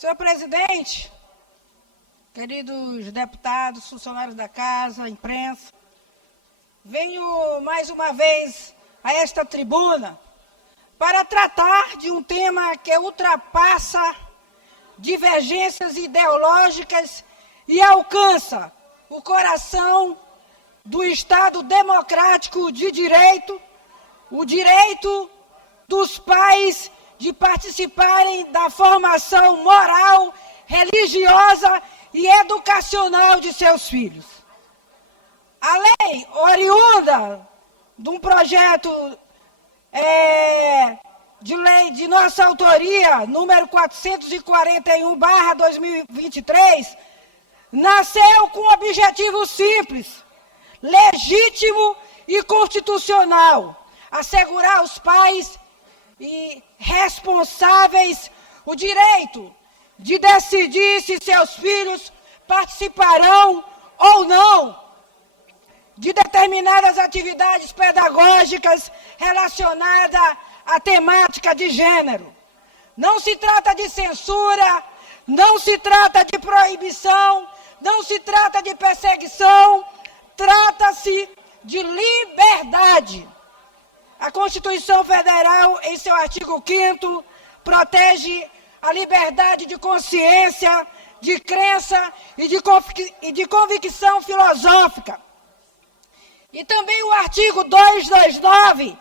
Senhor presidente, queridos deputados, funcionários da casa, imprensa, venho mais uma vez a esta tribuna para tratar de um tema que ultrapassa divergências ideológicas e alcança o coração do Estado democrático de direito, o direito dos pais de participarem da formação moral, religiosa e educacional de seus filhos. A lei oriunda de um projeto de lei de nossa autoria, número 441/2023, nasceu com um objetivo simples, legítimo e constitucional: assegurar aos pais e responsáveis o direito de decidir se seus filhos participarão ou não de determinadas atividades pedagógicas relacionadas à temática de gênero. Não se trata de censura, não se trata de proibição, não se trata de perseguição, trata-se de liberdade. A Constituição Federal, em seu artigo 5º, protege a liberdade de consciência, de crença e de convicção filosófica. E também o artigo 229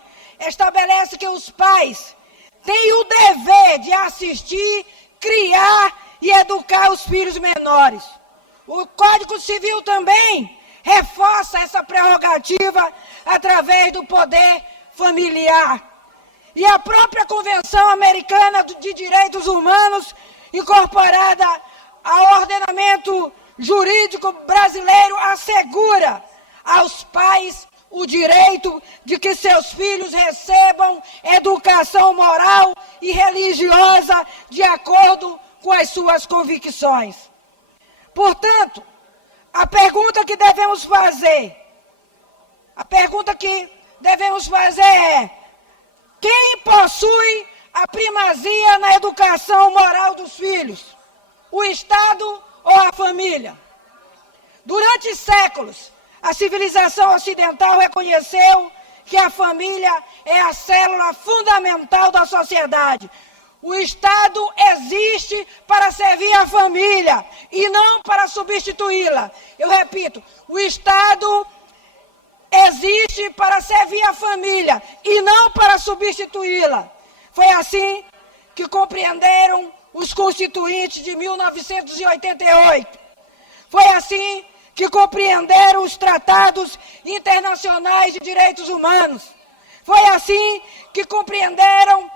estabelece que os pais têm o dever de assistir, criar e educar os filhos menores. O Código Civil também reforça essa prerrogativa através do poder familiar. E a própria Convenção Americana de Direitos Humanos, incorporada ao ordenamento jurídico brasileiro, assegura aos pais o direito de que seus filhos recebam educação moral e religiosa de acordo com as suas convicções. Portanto, a pergunta que devemos fazer é: quem possui a primazia na educação moral dos filhos? O Estado ou a família? Durante séculos, a civilização ocidental reconheceu que a família é a célula fundamental da sociedade. O Estado existe para servir a família e não para substituí-la. Eu repito, o Estado existe para servir a família e não para substituí-la. Foi assim que compreenderam os constituintes de 1988. Foi assim que compreenderam os tratados internacionais de direitos humanos. Foi assim que compreenderam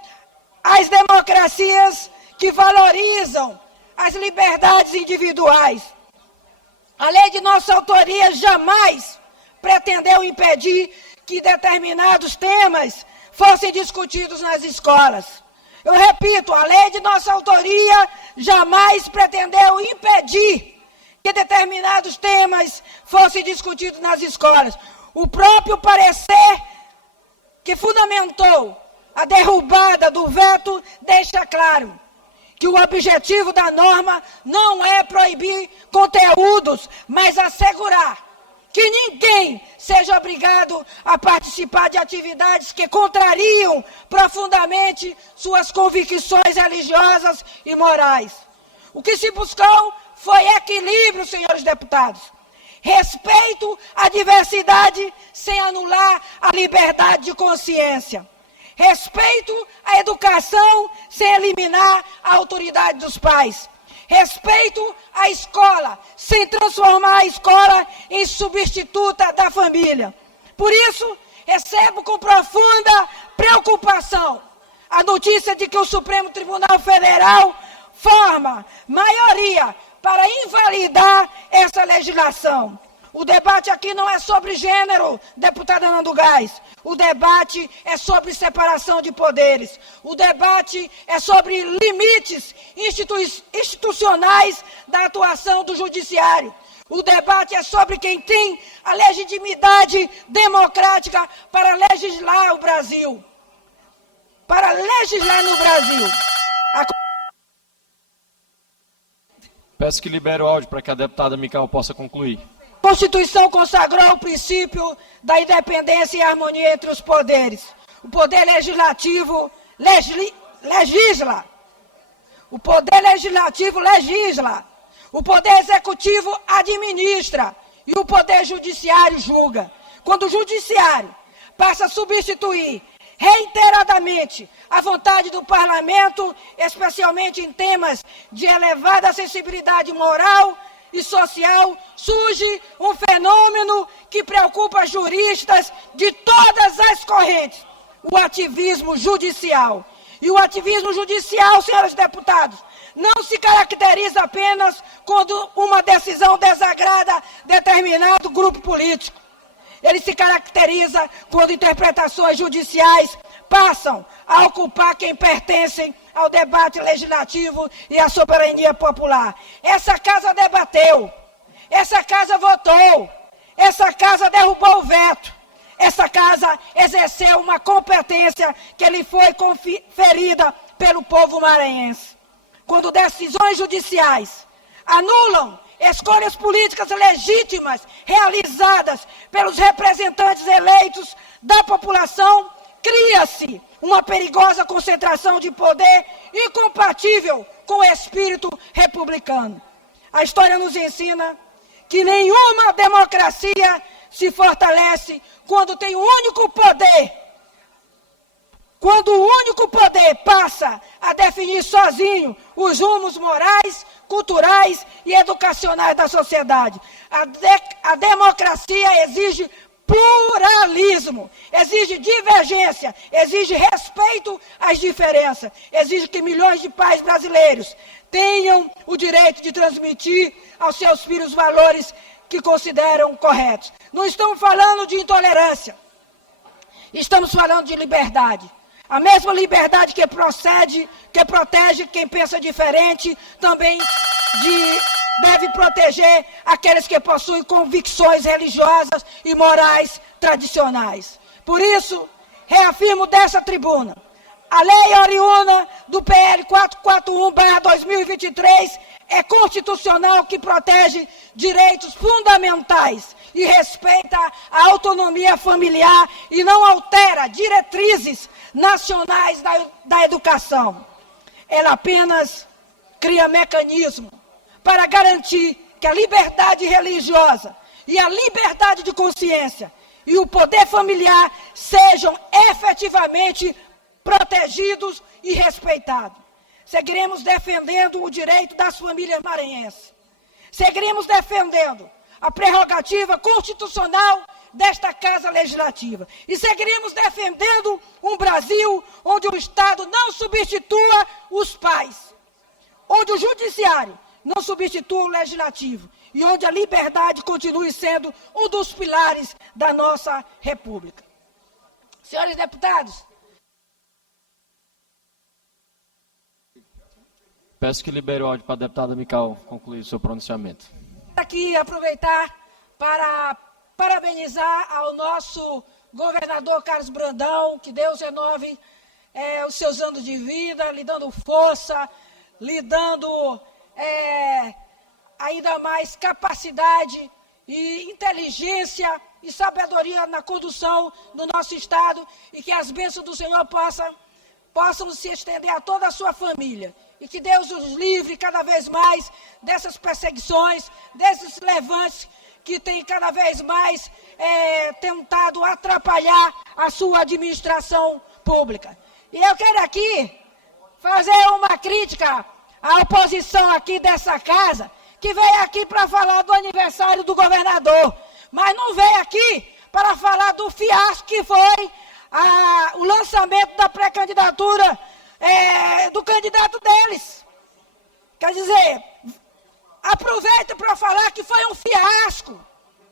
as democracias que valorizam as liberdades individuais. A lei de nossa autoria jamais pretendeu impedir que determinados temas fossem discutidos nas escolas. Eu repito, a lei de nossa autoria jamais pretendeu impedir que determinados temas fossem discutidos nas escolas. O próprio parecer que fundamentou a derrubada do veto deixa claro que o objetivo da norma não é proibir conteúdos, mas assegurar que ninguém seja obrigado a participar de atividades que contrariam profundamente suas convicções religiosas e morais. O que se buscou foi equilíbrio, senhores deputados. Respeito à diversidade sem anular a liberdade de consciência. Respeito à educação sem eliminar a autoridade dos pais. Respeito à escola sem transformar a escola em substituta da família. Por isso, recebo com profunda preocupação a notícia de que o Supremo Tribunal Federal forma maioria para invalidar essa legislação. O debate aqui não é sobre gênero, deputada Ana do Gás. O debate é sobre separação de poderes. O debate é sobre limites institucionais da atuação do judiciário. O debate é sobre quem tem a legitimidade democrática para legislar o Brasil. Para legislar no Brasil. Peço que libere o áudio para que a deputada Micael possa concluir. A Constituição consagrou o princípio da independência e harmonia entre os poderes. O poder legislativo legisla. O poder legislativo legisla. O poder executivo administra. E o poder judiciário julga. Quando o judiciário passa a substituir reiteradamente a vontade do parlamento, especialmente em temas de elevada sensibilidade moral e social, surge um fenômeno que preocupa juristas de todas as correntes, o ativismo judicial. E o ativismo judicial, senhores deputados, não se caracteriza apenas quando uma decisão desagrada determinado grupo político. Ele se caracteriza quando interpretações judiciais passam a ocupar quem pertencem ao debate legislativo e à soberania popular. Essa casa debateu, essa casa votou, essa casa derrubou o veto, essa casa exerceu uma competência que lhe foi conferida pelo povo maranhense. Quando decisões judiciais anulam escolhas políticas legítimas realizadas pelos representantes eleitos da população, cria-se uma perigosa concentração de poder incompatível com o espírito republicano. A história nos ensina que nenhuma democracia se fortalece quando tem um único poder. Quando o único poder passa a definir sozinho os rumos morais, culturais e educacionais da sociedade. A democracia exige pluralismo, exige divergência, exige respeito às diferenças, exige que milhões de pais brasileiros tenham o direito de transmitir aos seus filhos valores que consideram corretos. Não estamos falando de intolerância, estamos falando de liberdade. A mesma liberdade que protege quem pensa diferente, também deve proteger aqueles que possuem convicções religiosas e morais tradicionais. Por isso, reafirmo dessa tribuna, a lei oriunda do PL 441/2023 é constitucional, que protege direitos fundamentais e respeita a autonomia familiar e não altera diretrizes nacionais da educação. Ela apenas cria mecanismo para garantir que a liberdade religiosa e a liberdade de consciência e o poder familiar sejam efetivamente protegidos e respeitados. Seguiremos defendendo o direito das famílias maranhenses. Seguiremos defendendo a prerrogativa constitucional desta Casa Legislativa. E seguiremos defendendo um Brasil onde o Estado não substitua os pais, onde o Judiciário não substitua o Legislativo e onde a liberdade continue sendo um dos pilares da nossa República. Senhores deputados, peço que libere o áudio para a deputada Micael concluir o seu pronunciamento. Aqui aproveitar para parabenizar ao nosso governador Carlos Brandão, que Deus renove os seus anos de vida, lhe dando força, lhe dando ainda mais capacidade e inteligência e sabedoria na condução do nosso Estado, e que as bênçãos do Senhor possam se estender a toda a sua família. E que Deus os livre cada vez mais dessas perseguições, desses levantes que têm cada vez mais tentado atrapalhar a sua administração pública. E eu quero aqui fazer uma crítica à oposição aqui dessa casa, que veio aqui para falar do aniversário do governador, mas não veio aqui para falar do fiasco que foi o lançamento da pré-candidatura do candidato deles. Quer dizer, aproveita para falar que foi um fiasco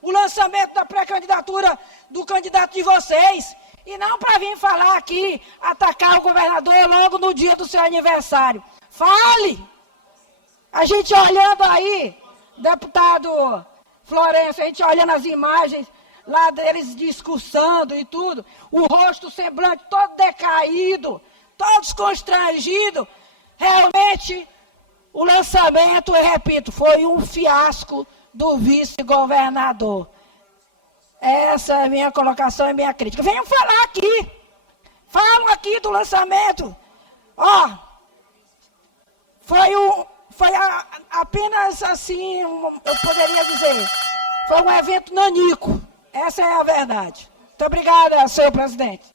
o lançamento da pré-candidatura do candidato de vocês, e não para vir falar aqui, atacar o governador logo no dia do seu aniversário. Fale! A gente olhando aí, deputado Florencio, a gente olhando as imagens lá deles discursando e tudo, o rosto, o semblante todo decaído, todos constrangidos, realmente O lançamento, eu repito, foi um fiasco do vice-governador. Essa é a minha colocação e minha crítica. Venham falar aqui. Falam aqui do lançamento. Ó, foi apenas assim, eu poderia dizer, foi um evento nanico. Essa é a verdade. Muito obrigada, senhor presidente.